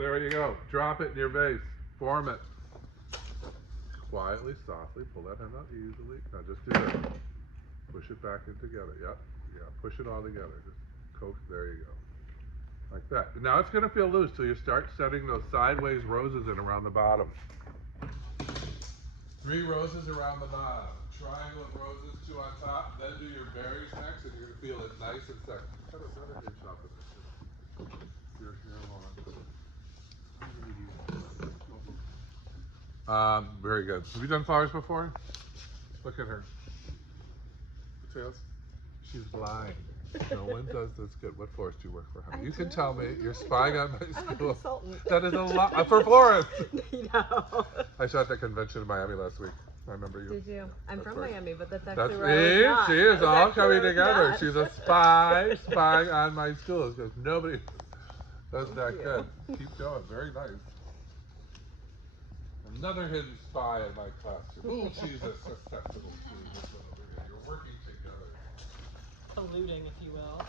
There you go. Drop it in your vase. Form it. Quietly, softly. Pull that hand out easily. Now just do this. Push it back in together. Yep. Yeah. Push it all together. Just coax. There you go. Like that. Now it's going to feel loose till you start setting those sideways roses in around the bottom. 3 roses around the bottom. Triangle of roses, 2 on top. Then do your berries next, and you're going to feel it nice and sexy. Cut another inch off of this. Your hair long. Very good. Have you done flowers before? Look at her. Tails. She's blind. No one does this good. What florist do you work for, honey? You can tell me. You're spying on my school. I'm a consultant. That is a lot for florists. No. I shot that convention in Miami last week. I remember you. Did you? I'm That's from right. Miami, but that's That's actually where I was not. She is all coming together. Not. She's a spy spying on my schools because nobody does that good. Keep going. Very nice. Another hidden spy in my classroom. Oh, she's a susceptible to this one over here. You're working together. Colluding, if you will.